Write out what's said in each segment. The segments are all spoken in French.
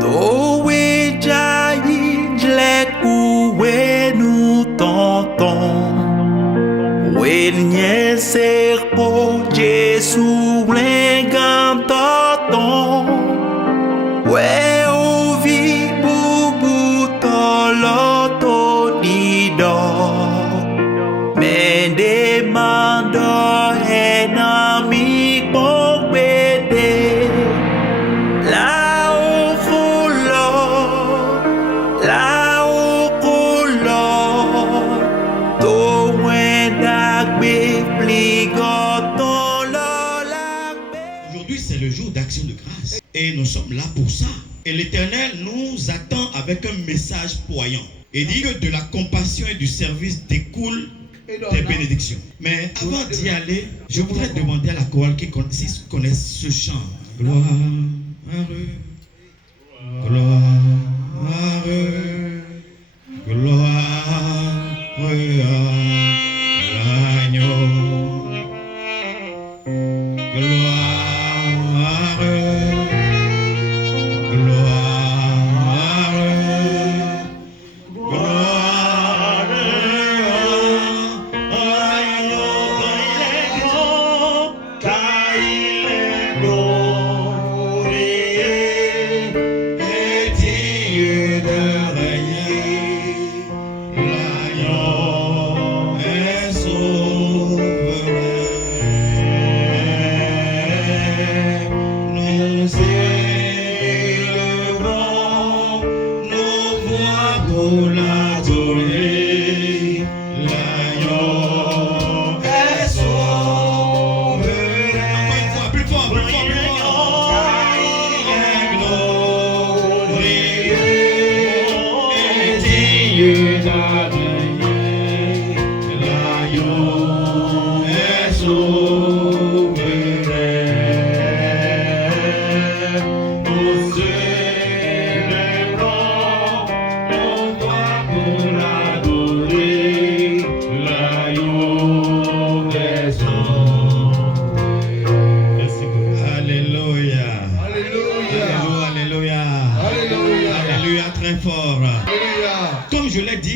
Towe jayi jleku wenu tonton. Wenye serpo Jesu lengam tonton. We uvi bubu toloto dido. Mende mando enami pokbede. La ufulo, la ukulo. To wendak pligoton lo lakbe. Aujourd'hui, c'est le jour d'action de grâce. Et nous sommes là pour ça. Et l'Éternel nous attend avec un message poignant. Il dit que de la compassion et du service découlent des bénédictions. Mais avant d'y aller, je voudrais demander à la chorale qui connaît ce chant. Gloire, gloire, gloire à l'agneau.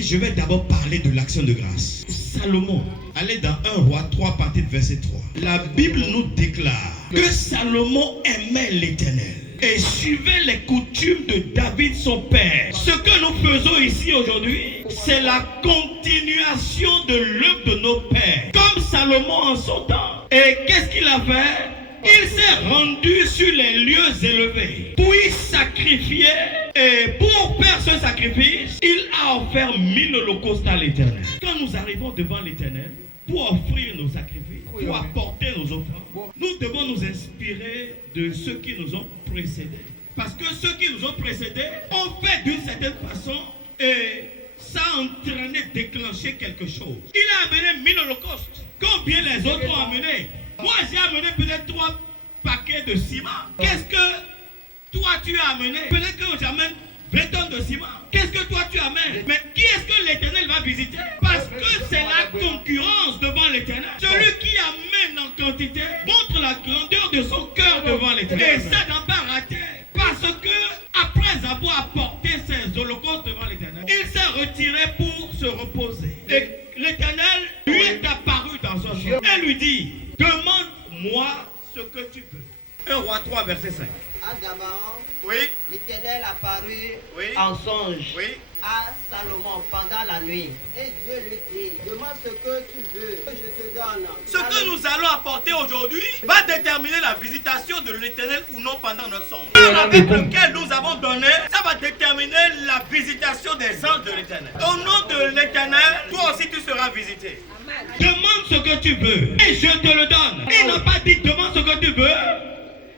Je vais d'abord parler de l'action de grâce. Salomon, allez dans 1 Roi 3, partie de verset 3. La Bible nous déclare que Salomon aimait l'Éternel et suivait les coutumes de David son père. Ce que nous faisons ici aujourd'hui, c'est la continuation de l'œuvre de nos pères, comme Salomon en son temps. Et qu'est-ce qu'il a fait? Il s'est rendu sur les lieux élevés pour y sacrifier. Et pour faire ce sacrifice, il a offert 1000 holocaustes à l'Éternel. Quand nous arrivons devant l'Éternel pour offrir nos sacrifices, pour apporter nos offrandes, nous devons nous inspirer de ceux qui nous ont précédés. Parce que ceux qui nous ont précédés ont fait d'une certaine façon et ça a entraîné, déclenché quelque chose. Il a amené 1000 holocaustes. Combien les autres ont amené? Moi, j'ai amené peut-être 3 paquets de ciment. Qu'est-ce que toi tu as amené? Peut-être que j'amène 20 tonnes de ciment. Qu'est-ce que toi tu amènes? Mais qui est-ce que l'Éternel va visiter? Parce que c'est la concurrence devant l'Éternel. Celui qui amène en quantité montre la grandeur de son cœur devant l'Éternel. Et ça n'a pas raté. Parce que après avoir apporté ses holocaustes devant l'Éternel, il s'est retiré pour se reposer. Et l'Éternel lui est apparu dans son songe. Elle lui dit, demande-moi ce que tu veux. 1 Roi 3, verset 5. À Gabaon, Oui, l'Éternel apparut oui, en songe oui. à Salomon pendant la nuit. Et Dieu lui dit, demande ce que tu veux, que je te donne. Ce que nous allons apporter aujourd'hui va déterminer la visitation de l'Éternel ou non pendant nos songes. Avec lequel nous avons donné, ça va déterminer la visitation des anges de l'Éternel. Au nom de l'Éternel, toi aussi tu seras visité. Demande ce que tu veux et je te le donne. Il n'a pas dit demande ce que tu veux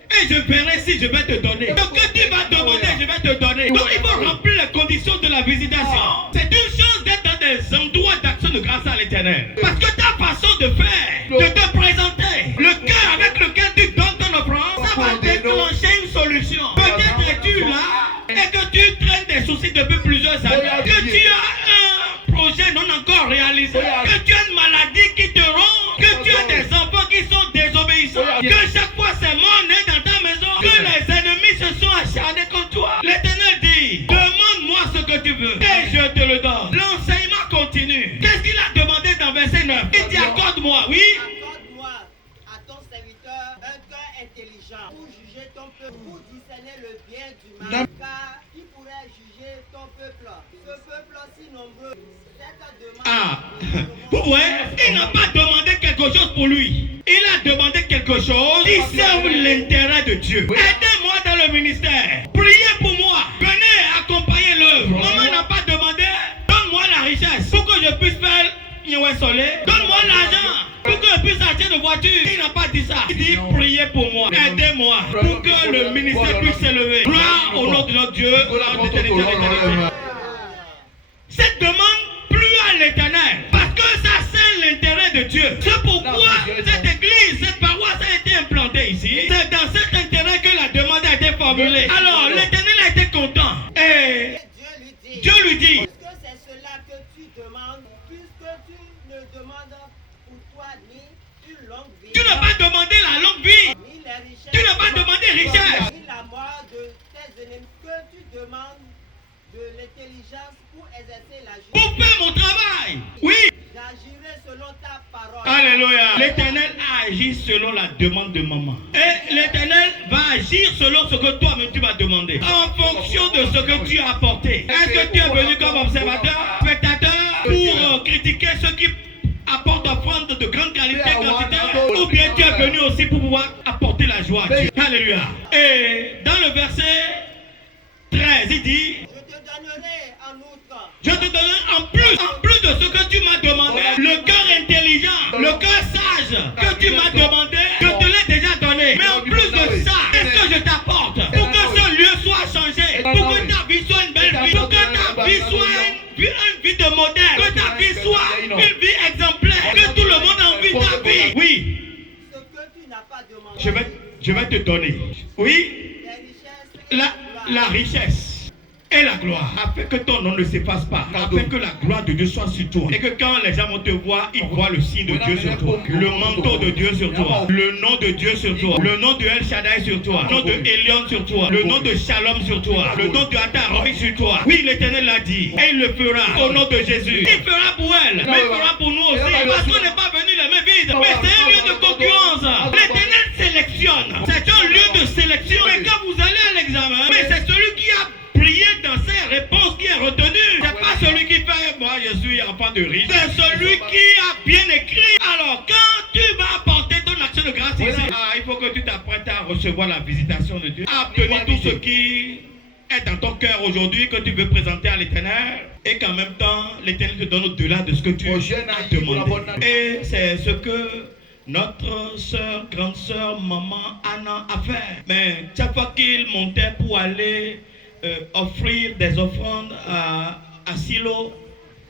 et je verrai si je vais te donner. Ce que tu vas demander, je vais te donner. Donc il faut remplir les conditions de la visitation. C'est une chose d'être dans des endroits d'action de grâce à l'Éternel. Parce que ta façon de faire, de te présenter, le cœur avec lequel tu donnes ton offrande, ça va déclencher une solution. Peut-être es-tu là et que tu traînes des soucis depuis plusieurs années. Que tu as un projet non encore réalisé. Que tu as une maladie qui te ronge. Que tu as des enfants qui sont désobéissants. Que chaque fois c'est monnaie dans ta maison. Que les ennemis se sont acharnés contre toi. L'Éternel ton peuple pour discerner le bien du mal. Car qui pourrait juger ton peuple? Ce peuple si nombreux, cette demande. Ah, vous voyez, il n'a pas demandé quelque chose pour lui. Il a demandé quelque chose qui serve l'intérêt de Dieu. Aidez-moi dans le ministère. Priez pour moi. Venez accompagner l'œuvre. Maman n'a pas demandé, donne-moi la richesse pour que je puisse faire Yahweh Soleil. Donne-moi l'argent pour que je puisse acheter une voiture. Il n'a pas dit ça. Il dit, priez pour moi. Aidez-moi pour que le ministère puisse s'élever. Gloire au nom de notre Dieu. Gloire d'éternité. Cette demande plus à l'éternel. Parce que ça c'est l'intérêt de Dieu. C'est pourquoi cette église, cette paroisse a été implantée ici. C'est dans cet intérêt que la demande a été formulée. Alors l'éternel a été content. Et Dieu lui dit, Puisque c'est cela que tu demandes, puisque tu ne demandes pour toi ni une longue vie, tu n'as pas demandé la longue vie. ni les richesses, Tu n'as pas demandé richesse. ni la mort de tes ennemis, que tu demandes de l'intelligence pour exercer la Pour justice. faire mon travail. Oui. J'agirai selon ta parole. Alléluia. L'éternel a agi selon la demande de maman. Et l'éternel va agir selon ce que toi-même tu vas demander. En fonction de ce que tu as apporté. Est-ce que tu es venu comme observateur, spectateur, pour critiquer ceux qui apportent offrande de grande qualité, quantité, ou bien tu es venu aussi pour pouvoir apporter la joie à Dieu. Alléluia. Et dans le verset 13, il dit, Je te donnerai en outre je te donne en plus de ce que tu m'as demandé, le cœur intelligent, le cœur sage que tu m'as demandé, je te l'ai déjà donné. Mais en plus de ça, qu'est-ce que je t'apporte pour que ce lieu soit changé, pour que ta vie soit une belle vie, pour que ta vie soit une vie de modèle, que ta vie soit une vie exemplaire, que tout le monde a envie de ta vie. Oui, ce que tu n'as pas demandé. je vais te donner. Oui, Les richesses et la richesse et la gloire, afin que ton nom ne s'efface pas, afin que la gloire de Dieu soit sur toi, et que quand les gens vont te voir, ils voient le signe de Dieu sur toi, le manteau de Dieu sur toi, le nom de Dieu sur toi, le nom de El Shaddai sur toi, le nom de Elion sur toi, le nom de Shalom sur toi, le nom de Ataroy sur toi. Oui, l'Éternel l'a dit, et il le fera au nom de Jésus. Il fera pour elle, mais il fera pour nous aussi, parce qu'on n'est pas venu les mains vides, mais c'est un lieu de concurrence. L'Éternel sélectionne, c'est un lieu de sélection, mais quand vous allez à l'examen, mais c'est celui qui a prié dans ses réponses qui est retenu. C'est pas celui qui fait moi je suis enfant de riche. C'est celui qui a bien écrit. Alors quand tu vas apporter ton action de grâce ici, il faut que tu t'apprêtes à recevoir la visitation de Dieu, à obtenir tout ce qui est dans ton cœur aujourd'hui que tu veux présenter à l'Éternel, et qu'en même temps l'Éternel te donne au-delà de ce que tu as demandé. Et c'est ce que notre soeur, grande soeur, maman Anna a fait. Mais chaque fois qu'il montait pour aller offrir des offrandes à Silo,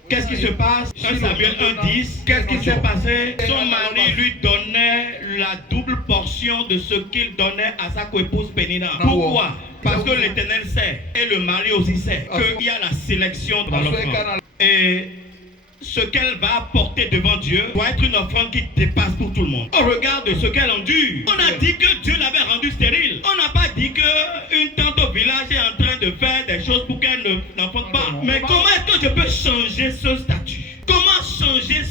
qu'est-ce qui se passe? 1 Samuel 1:10. Qu'est-ce qui s'est passé? Son mari lui donnait la double portion de ce qu'il donnait à sa coépouse Pénina. Pourquoi? Parce que l'Éternel sait, et le mari aussi sait, qu'il y a la sélection dans l'offrande. Et ce qu'elle va apporter devant Dieu doit être une offrande qui dépasse pour tout le monde. Au regard de ce qu'elle endure, on a dit que Dieu l'avait rendue stérile. On n'a pas dit qu'une tante au village est en train de faire des choses pour qu'elle n'enfante pas. Mais comment est-ce que je peux changer ce statut? Comment changer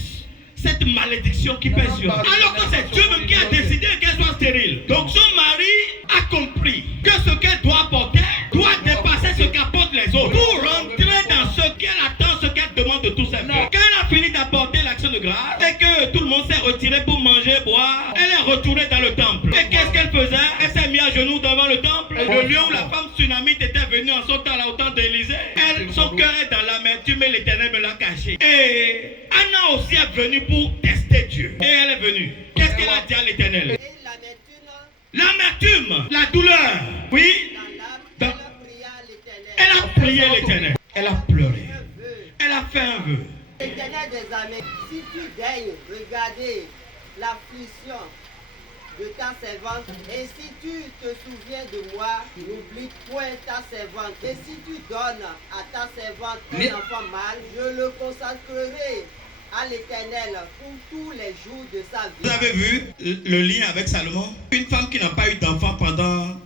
cette malédiction qui pèse sur elle? Alors que c'est Dieu même qui a décidé qu'elle soit stérile. Donc son mari a compris que ce qu'elle doit apporter doit dépasser ce qu'apportent les autres pour rentrer dans ce qu'elle attend, ce qu'elle demande de tous ses frères. Quand elle a fini d'apporter l'action de grâce et que tout le monde s'est retiré pour manger, boire, elle est retournée dans le temple. Et qu'est-ce qu'elle faisait? Elle s'est mise à genoux devant le temple, le lieu où la femme sunamite était venue en son temps là au temps d'Élysée. Son cœur est dans l'amertume et l'Éternel me l'a caché. Et Anna aussi est venue pour tester Dieu. Et elle est venue. Qu'est-ce qu'elle a dit à l'Éternel? et L'amertume, la douleur. Oui. dans l'âme, elle pria l'Éternel. Elle a prié l'Éternel. Elle a pleuré. Elle a fait un vœu. Éternel des armées, si tu daignes regarder l'affliction de ta servante, et si tu te souviens de moi, n'oublie point ta servante. Et si tu donnes à ta servante un enfant mâle, je le consacrerai à l'Éternel pour tous les jours de sa vie. Vous avez vu le lien avec Salomon? Une femme qui n'a pas eu d'enfant pendant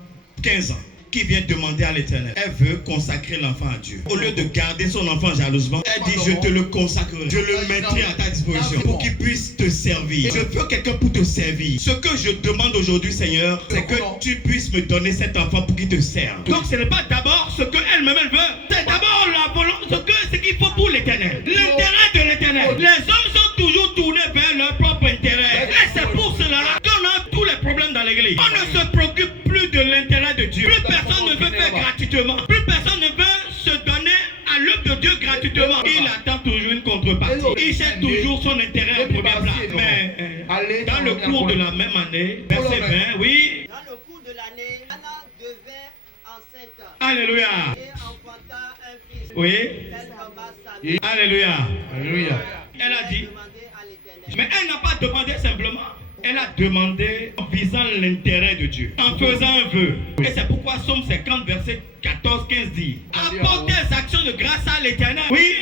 15 ans. qui vient demander à l'Éternel. Elle veut consacrer l'enfant à Dieu. Au lieu de garder son enfant jalousement, elle dit je te le consacrerai. Je le mettrai à ta disposition pour qu'il puisse te servir. Je veux quelqu'un pour te servir. Ce que je demande aujourd'hui, Seigneur, c'est que tu puisses me donner cet enfant pour qu'il te serve. Donc ce n'est pas d'abord ce qu'elle-même elle veut. C'est d'abord la volonté, ce qu'il faut pour l'Éternel. L'intérêt de l'Éternel. Les hommes sont toujours tournés vers leur propre intérêt. Et c'est pour cela qu'on a tous les problèmes dans l'église. On ne se préoccupe plus de l'intérêt de Dieu. Plus personne ne veut faire gratuitement. Plus personne ne veut se donner à l'œuvre de Dieu gratuitement. Il attend toujours une contrepartie. Il cherche toujours son intérêt en premier plan. Mais dans le cours de la même année, verset 20, oui. Dans le cours de l'année, Anna devint enceinte. Alléluia. Et enfanta un fils. Oui. Elle nomma Samuel. Alléluia. Alléluia. Elle a dit. Demandé à l'Éternel. Mais elle n'a pas demandé simplement. Elle a demandé en visant l'intérêt de Dieu, en faisant un vœu. Et c'est pourquoi Somme 50, verset 14-15 dit apporte des actions de grâce à l'Éternel. Oui.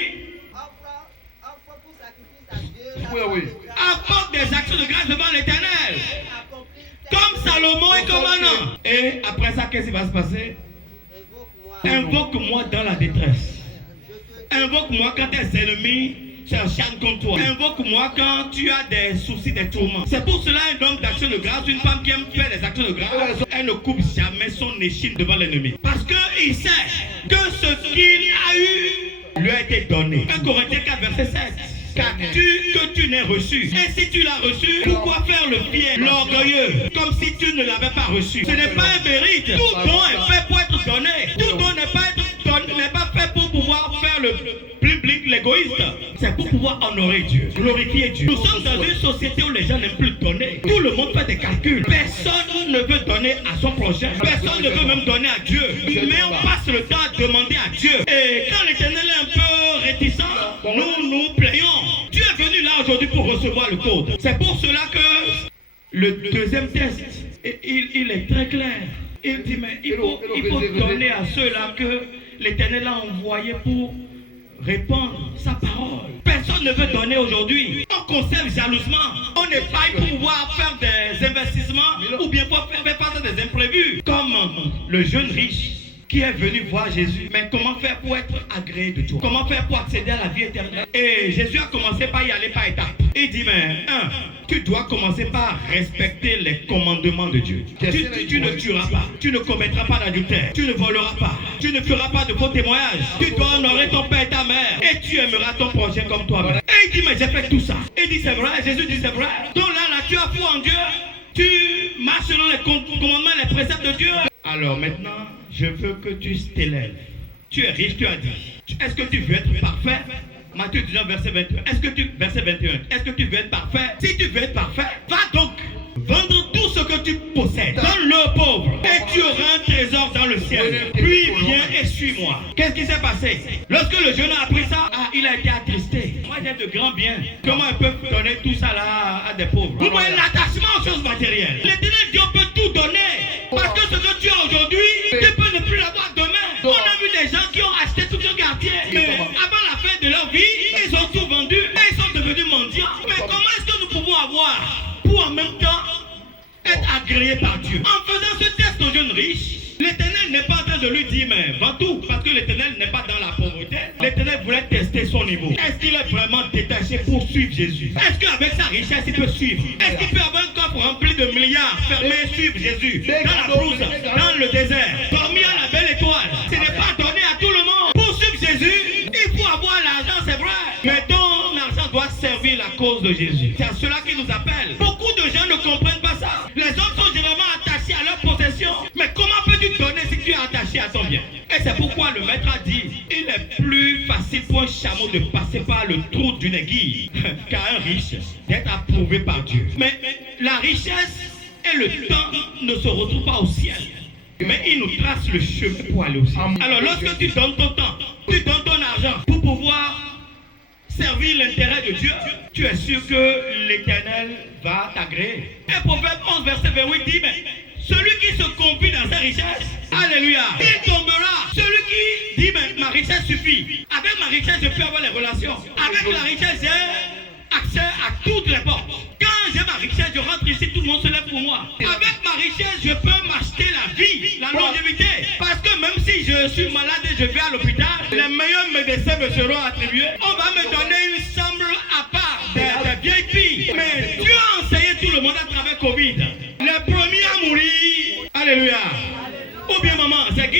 Offre pour sacrifice à Dieu. Oui. Apporte des actions de grâce devant l'Éternel. Comme Salomon et comme Anna. Et après ça, qu'est-ce qui va se passer? Invoque-moi dans la détresse. Invoque-moi quand tes ennemis s'acharnent contre toi. Invoque-moi quand tu as des soucis, des tourments. C'est pour cela un homme d'action de grâce, une femme qui aime faire des actions de grâce, elle ne coupe jamais son échine devant l'ennemi. Parce qu'il sait que ce qu'il a eu lui a été donné. 1 Corinthiens 4, verset 7. Qu'as-tu que tu n'aies reçu? Et si tu l'as reçu, pourquoi faire le fier, l'orgueilleux, comme si tu ne l'avais pas reçu? Ce n'est pas un mérite. Tout don est fait pour être donné. Tout don n'est pas fait pour pouvoir faire le blic, l'égoïste. C'est pour pouvoir honorer Dieu, glorifier Dieu. Nous sommes dans une société où les gens n'aiment plus donner. Tout le monde fait des calculs. Personne ne veut donner à son prochain. Personne ne veut même donner à Dieu. Mais on passe le temps à demander à Dieu. Et quand l'Éternel est un peu réticent, nous nous plaignons. Dieu est venu là aujourd'hui pour recevoir le code. C'est pour cela que le deuxième test, il est très clair. Il dit, mais il faut donner à ceux-là que l'Éternel a envoyé pour répandre sa parole. Personne ne veut donner aujourd'hui. On conserve jalousement. On épargne pour pouvoir faire des investissements ou bien pour faire face à des imprévus. Comme le jeune riche qui est venu voir Jésus. Mais comment faire pour être agréé de toi? Comment faire pour accéder à la vie éternelle? Et Jésus a commencé par y aller par étapes. Il dit, mais tu dois commencer par respecter les commandements de Dieu. Tu ne tueras pas. Tu ne commettras pas d'adultère. Tu ne voleras pas. Tu ne feras pas de faux témoignages. Tu dois honorer ton père et ta mère. Et tu aimeras ton prochain comme toi-même. Et il dit, mais j'ai fait tout ça. Il dit, c'est vrai. Jésus dit, c'est vrai. Donc là, tu as foi en Dieu. Tu marches selon les commandements et les préceptes de Dieu. Alors maintenant, je veux que tu t'élèves. Tu es riche, tu as dit. Est-ce que tu veux être parfait? Matthieu 19, verset 21. Verset 21. Est-ce que tu veux être parfait? Si tu veux être parfait, va donc vendre tout ce que tu possèdes. Donne-le aux pauvres. Et tu auras un trésor dans le ciel. Puis viens et suis-moi. Qu'est-ce qui s'est passé? Lorsque le jeune a appris ça, il a été attristé. Moi j'ai de grands biens. Comment ils peuvent donner tout ça là à des pauvres? Vous voyez l'attachement aux choses matérielles. L'Éternel Dieu peut tout donner. Parce que ce que tu as aujourd'hui, tu peux ne plus l'avoir demain. On a vu des gens qui ont acheté tout ce quartier. Mais avant la fin de leur vie, ils ont tout vendu et ils sont devenus mendiants. Mais comment est-ce que nous pouvons avoir pour en même temps être agréés par Dieu? En faisant ce test au jeune riche, l'Éternel n'est pas en train de lui dire mais vends tout, parce que l'Éternel n'est pas dans la pauvreté. L'Éternel voulait tester son niveau. Est-ce qu'il est vraiment détaché pour suivre Jésus? Est-ce qu'avec sa richesse il peut suivre? Est-ce qu'il peut avoir un coffre rempli de milliards fermé et suivre Jésus dans la brousse, dans le désert, dormir à la belle étoile? Ce n'est pas donné à tout le monde. Pour suivre Jésus, il faut avoir l'argent, c'est vrai, mais ton argent doit servir la cause de Jésus. C'est à cela qu'il nous appelle. Beaucoup de gens ne comprennent pas ça. Les hommes sont généralement attachés à leur possession. Mais comment peux-tu donner si tu es attaché à ton bien? Et c'est pourquoi le maître a dit, il est plus facile pour un chameau de passer par le trou d'une aiguille qu'à un riche d'être approuvé par Dieu. Mais la richesse et le temps ne se retrouvent pas au ciel. Mais il nous trace le chemin pour aller au ciel. Alors lorsque tu donnes ton temps, tu donnes ton argent pour pouvoir servir l'intérêt de Dieu, tu es sûr que l'Éternel va t'agréer. Et Proverbe 11, verset 28 dit, mais celui qui se confie dans sa richesse, alléluia, il tombera. Celui qui dit, mais ma richesse suffit. Avec ma richesse, je peux avoir les relations. Avec la richesse, j'ai accès à toutes les portes. Quand j'ai ma richesse, je rentre ici, tout le monde se lève pour moi. Avec ma richesse, je peux m'acheter la vie, la longévité. Parce que même si je suis malade et je vais à l'hôpital, les meilleurs médecins me seront attribués. On va me donner une chambre à part des vieilles filles. Mais Dieu a enseigné tout le monde à travers Covid. Les premiers à mourir, alléluia. Ou bien maman, c'est qui?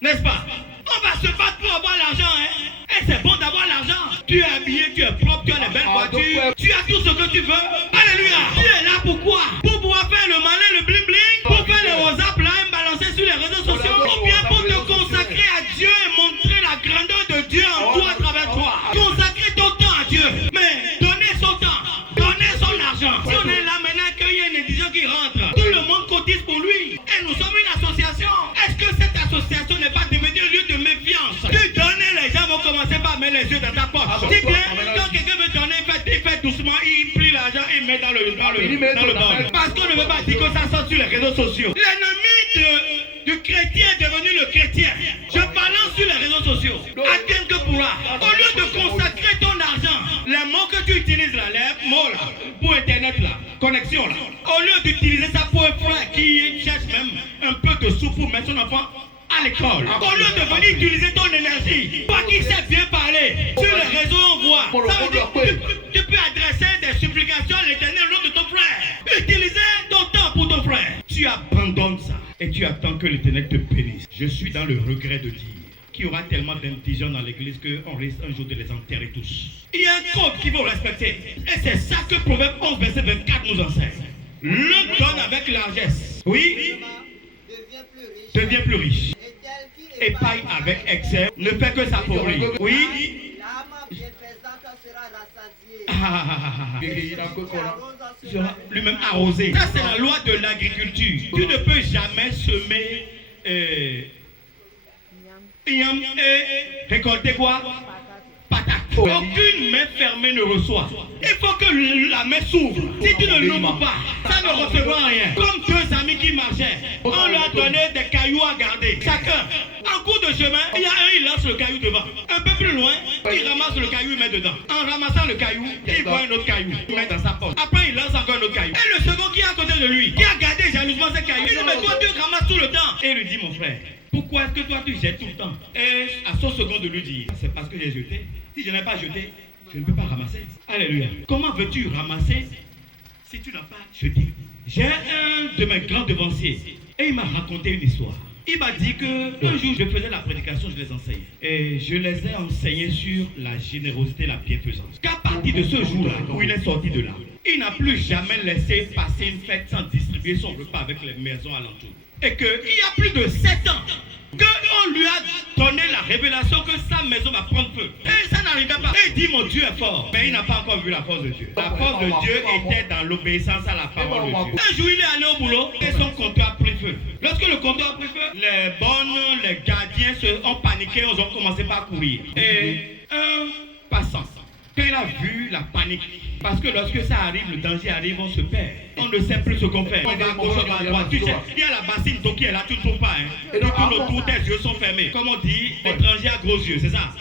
N'est-ce pas? On va se battre pour avoir l'argent, hein? Et c'est bon d'avoir l'argent. Tu es habillé, tu es propre, tu as les belles voitures, tu as tout ce que tu veux. Alléluia. Tu es là pourquoi? Pour pouvoir faire le malin, le bling bling, pour faire les WhatsApp là et me balancer sur les réseaux sociaux, ou bien pour te consacrer à Dieu et montrer la grandeur de Dieu en toi à travers toi. Consacrer ton temps à Dieu. Mais donner son temps, donner son argent. Si on est là maintenant qu'il y a une édition qui rentre, tout le monde cotise pour lui. Et nous sommes une association. Est-ce que cette association n'est pas devenue un lieu de méfiance? Tu donnes, les gens vont commencer par mettre les yeux dans ta poche. Si bien, quand quelqu'un veut donner, il fait doucement, il plie l'argent, il met dans le bol. Parce qu'on ne veut pas dire que ça sort sur les réseaux sociaux. L'ennemi du chrétien est devenu le chrétien. Je balance sur les réseaux sociaux. Attends que pourra. Au lieu de consacrer ton argent, les mots que tu utilises là, les mots là, pour internet là, connexion là, au lieu d'utiliser ça pour un frère qui cherche même un peu de sous pour mettre son enfant à l'école, au lieu de venir utiliser ton énergie, toi qui sais bien parler, sur les réseaux on voit, ça veut dire que tu peux adresser des supplications à l'éternel au nom de ton frère. Utiliser ton temps pour ton frère. Tu abandonnes ça et tu attends que l'éternel te bénisse. Je suis dans le regret de dire qu'il y aura tellement d'indigents dans l'église qu'on risque un jour de les enterrer tous. Il y a un code qu'il faut respecter. Et c'est ça que Proverbe 11, verset 24 nous enseigne. L'homme donne avec largesse. Oui. Devient plus riche. Épargne avec excès. Ne fait que s'appauvrir. Oui. Lui-même arrosé. Ça c'est la loi de l'agriculture. Tu ne peux jamais semer et récolter quoi? Patate. Aucune main fermée ne reçoit. Il faut que la main s'ouvre. Si tu ne l'ouvres pas, ça ne recevra rien. Comme deux amis qui marchaient, on leur a donné des cailloux à garder. Chacun, en cours de chemin, il y a un, il lance le caillou devant. Un peu plus loin, il ramasse le caillou, il met dedans. En ramassant le caillou, il voit un autre caillou, il met dans sa poche. Après, il lance encore un autre caillou. Et le second qui est à côté de lui, qui a gardé jalousement ce caillou, il dit, mais toi, tu ramasses tout le temps. Et il lui dit, mon frère, pourquoi est-ce que toi, tu jettes tout le temps? Et à son second de lui dire, c'est parce que j'ai jeté. Si je n'ai pas jeté, je ne peux pas ramasser. Alléluia. Comment veux-tu ramasser si tu n'as pas jeté? J'ai un de mes grands devanciers et il m'a raconté une histoire. Il m'a dit qu'un jour je faisais la prédication, je les enseignais. Et je les ai enseignés sur la générosité et la bienfaisance. Qu'à partir de ce jour-là, où il est sorti de là, il n'a plus jamais laissé passer une fête sans distribuer son repas avec les maisons alentours. Et qu'il y a plus de 7 ans qu'on lui a donné la révélation que sa maison va prendre feu. Et ça n'arrivait pas. Et il dit, mon Dieu est fort. Mais il n'a pas encore vu la force de Dieu. La force de Dieu était dans l'obéissance à la parole de Dieu. Un jour, il est allé au boulot et son compteur a pris feu. Lorsque le compteur a pris feu, les bonnes, les gardiens ont paniqué, ils ont commencé par courir. Et un passant, quand il a vu la panique, parce que lorsque ça arrive, le danger arrive, on se perd. On ne sait plus ce qu'on fait. On va à gauche, on va à droite. Tu sais, il y a la bassine d'eau qui est là, tu ne trouves pas. Hein. Tu tournes autour, tes yeux sont fermés. Comme on dit, l'étranger à gros yeux, c'est ça.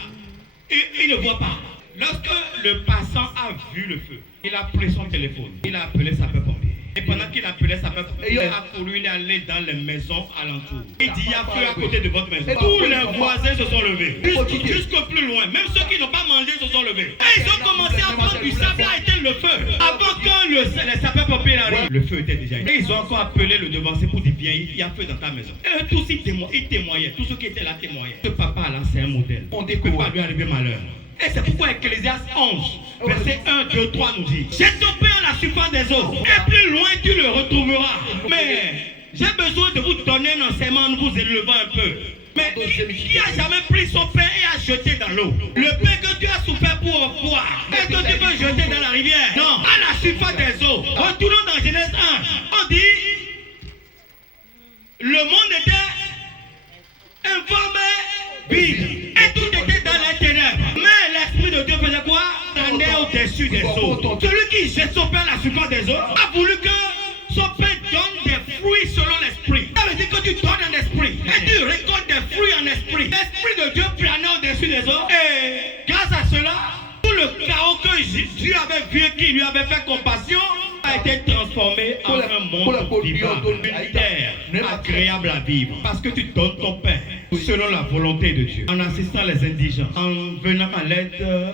Et il ne voit pas. Lorsque le passant a vu le feu, il a pris son téléphone. Il a appelé sapeur-pompier. Et pendant qu'il appelait sapeur-pompier, il a couru, il est allé dans les maisons alentours. Il dit, il y a feu à côté de votre maison. Tous les voisins se sont levés. Jusqu'au plus loin. Même ceux qui n'ont pas mangé se sont levés. Et ils ont commencé à prendre du sable à éteindre le feu. Avant que les sapeurs-pompiers arrivent, le feu était déjà éteint. Et ils ont encore appelé le devancier pour dire, viens, il y a feu dans ta maison. Et eux tous, ils témoignaient. Tous ceux qui étaient là témoignaient. Ce papa-là, c'est un modèle. On ne peut pas lui arriver malheur. Et c'est pourquoi Ecclésiaste 11, verset 1, 2, 3 nous dit, jette ton pain à la surface des eaux, et plus loin tu le retrouveras. Mais j'ai besoin de vous donner un enseignement en vous élevant un peu. Mais qui a jamais pris son pain et a jeté dans l'eau? Le pain que tu as souffert pour boire, et que tu peux jeter dans la rivière? Non, à la surface des eaux. Retournons dans Genèse 1, on dit, le monde était informé, vide, et tout était dans les ténèbres. Mais l'Esprit de Dieu faisait quoi? Tendait au-dessus des eaux. Celui qui jette son pain à la surface des eaux a voulu que son pain donne des fruits selon l'Esprit. Ça veut dire que tu donnes un esprit et tu récoltes des fruits en esprit. L'Esprit de Dieu planait au-dessus des eaux. Et grâce à cela, tout le chaos que Dieu avait vu qu'il lui avait fait compassion, a été transformé en un monde vivant, une terre agréable à vivre. Parce que tu donnes ton pain selon la volonté de Dieu, en assistant les indigents, en venant à l'aide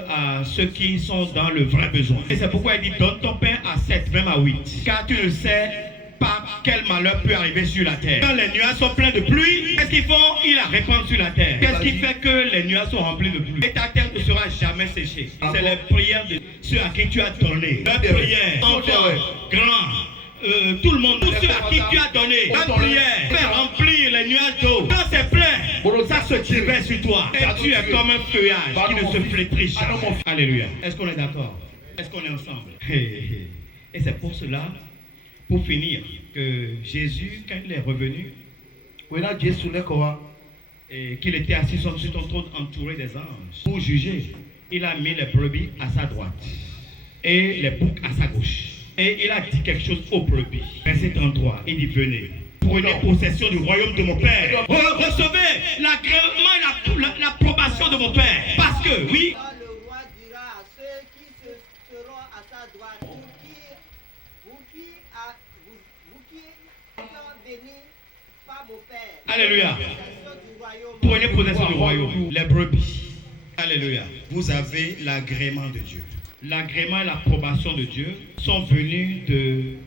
à ceux qui sont dans le vrai besoin. Et c'est pourquoi il dit donne ton pain à 7, même à 8. Car tu ne sais pas quel malheur peut arriver sur la terre. Quand les nuages sont pleins de pluie, qu'est-ce qu'ils font? Ils la répandent sur la terre. Qu'est-ce qui fait que les nuages sont remplis de pluie? Et ta terre ne sera jamais séchée. C'est les prières de ceux à qui tu as donné. Leurs prières, enfants, grands, tout le monde, tous ceux à qui tu as donné. La prière fait remplir les nuages d'eau. Quand c'est plein, ça se déverse sur toi. Et tu es comme un feuillage qui ne se flétrit jamais. Alléluia. Est-ce qu'on est d'accord? Est-ce qu'on est ensemble? Et c'est pour cela, pour finir, que Jésus, quand il est revenu, et qu'il était assis sur son trône entouré des anges, pour juger, il a mis les brebis à sa droite et les boucs à sa gauche. Et il a dit quelque chose aux brebis. Verset 33, il dit venez, prenez possession du royaume de mon Père. Recevez l'agrément et l'approbation de mon Père. Parce que, oui, Le roi dira à ceux qui seront à sa droite, vous qui êtes bénis par mon Père. Alléluia. Possession du royaume. Prenez possession du royaume. Les brebis. Alléluia. Vous avez l'agrément de Dieu. L'agrément et l'approbation de Dieu sont venus de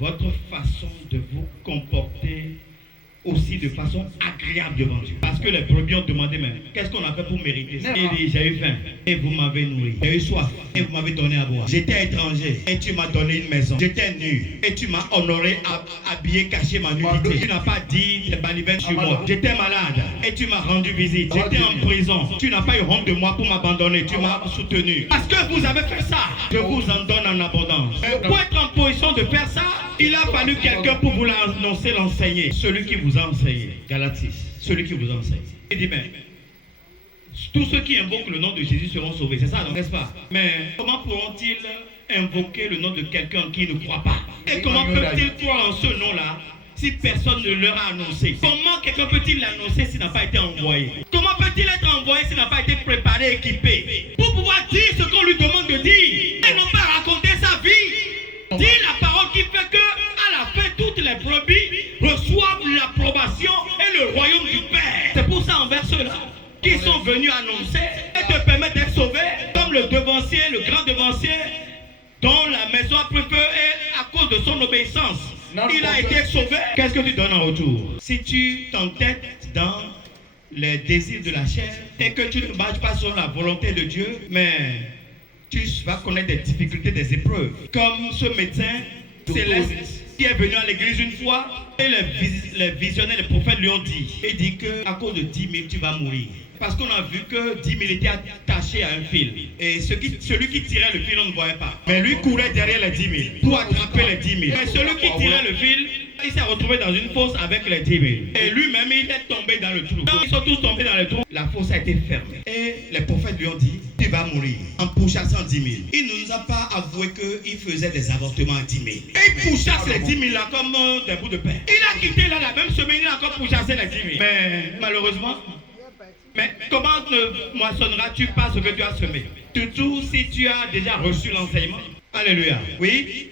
votre façon de vous comporter aussi de façon agréable devant Dieu. Parce que les brebis ont demandé, mais qu'est-ce qu'on a fait pour mériter ça? Il dit, j'ai eu faim et vous m'avez nourri. J'ai eu soif et vous m'avez donné à boire. J'étais étranger et tu m'as donné une maison. J'étais nu et tu m'as honoré, habillé, caché ma nudité. Tu n'as pas dit tes balivernes sur moi. J'étais malade et tu m'as rendu visite. J'étais en prison. Tu n'as pas eu honte de moi pour m'abandonner. Tu m'as soutenu. Parce que vous avez fait ça, je vous en donne en abondance. Pour être en position de faire ça, il a fallu quelqu'un pour vous l'annoncer, l'enseigner. Celui qui vous a enseigné. Galates 6. Celui qui vous enseigne. Il dit, mais tous ceux qui invoquent le nom de Jésus seront sauvés. C'est ça, n'est-ce pas? Mais comment pourront-ils invoquer le nom de quelqu'un qui ne croit pas? Et comment peuvent-ils croire en ce nom-là si personne ne leur a annoncé? Comment quelqu'un peut-il l'annoncer s'il n'a pas été envoyé? Comment peut-il être envoyé s'il n'a pas été préparé, équipé? Pour pouvoir dire ce qu'on lui demande de dire. Et non pas raconter sa vie. Dire la parole qui fait que, à la fin, toutes les brebis reçoivent l'approbation et le royaume du Père. C'est pour ça, envers ceux-là qui sont venus annoncer et te permettre d'être sauvé, comme le devancier, le grand devancier, dont la maison a pris feu et à cause de son obéissance, il a été sauvé. Qu'est-ce que tu donnes en retour? Si tu t'entêtes dans les désirs de la chair et que tu ne marches pas sur la volonté de Dieu, mais tu vas connaître des difficultés, des épreuves. Comme ce médecin céleste qui est venu à l'église une fois et les visionnaires, les prophètes lui ont dit, il dit qu'à cause de 10 000 tu vas mourir. Parce qu'on a vu que 10 000 étaient attachés à un fil. Et celui qui tirait le fil, on ne voyait pas. Mais lui courait derrière les 10 000 pour attraper les 10 000. Mais celui qui tirait le fil, il s'est retrouvé dans une fosse avec les 10 000. Et lui-même, il est tombé dans le trou. Quand ils sont tous tombés dans le trou, la fosse a été fermée. Et les prophètes lui ont dit, tu vas mourir en pourchassant 10 000. Il ne nous a pas avoué qu'il faisait des avortements à 10 000. Et il pourchasse les 10 000 là comme des bouts de pain. Il a quitté là la même semaine, il a encore pourchassé les 10 000. Mais malheureusement, mais comment ne moissonneras-tu pas ce que tu as semé? Surtout si tu as déjà reçu l'enseignement. Alléluia. Oui.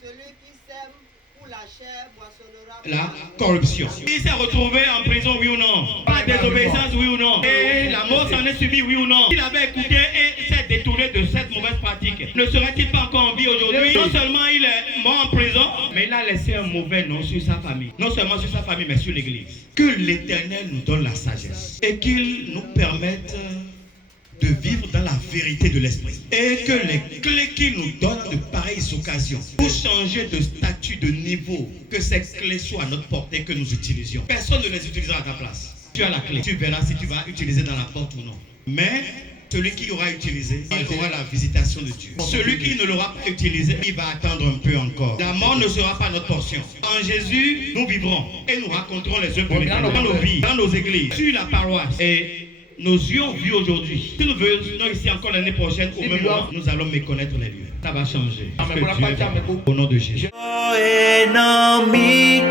Celui qui sème pour la chair moissonnera pour La corruption. Il s'est retrouvé en prison, oui ou non? Par la désobéissance, oui ou non? Et la mort s'en est subie, oui ou non? Il avait écouté et s'est détourné de cette mauvaise pratique. Ne serait-il pas encore en vie aujourd'hui? Non seulement il est mort en prison, mais il a laissé un mauvais nom sur sa famille. Non seulement sur sa famille, mais sur l'église. Que l'Éternel nous donne la sagesse et qu'il nous permette de vivre dans la vérité de l'esprit. Et que les clés qu'il nous donne de pareilles occasions pour changer de statut, de niveau, que ces clés soient à notre portée, que nous utilisions. Personne ne les utilisera à ta place. Tu as la clé. Tu verras si tu vas utiliser dans la porte ou non. Mais celui qui aura utilisé, il aura la visitation de Dieu. Celui qui ne l'aura pas utilisé, il va attendre un peu encore. La mort ne sera pas notre portion. En Jésus, nous vivrons et nous raconterons les œuvres de l'Éternel dans nos vies, dans nos églises, sur la paroisse. Et nos yeux ont vu aujourd'hui. Si nous venons ici encore l'année prochaine, au même moment, nous allons méconnaître les lieux. Ça va changer. Parce que Dieu est au nom de Jésus. Ennemi,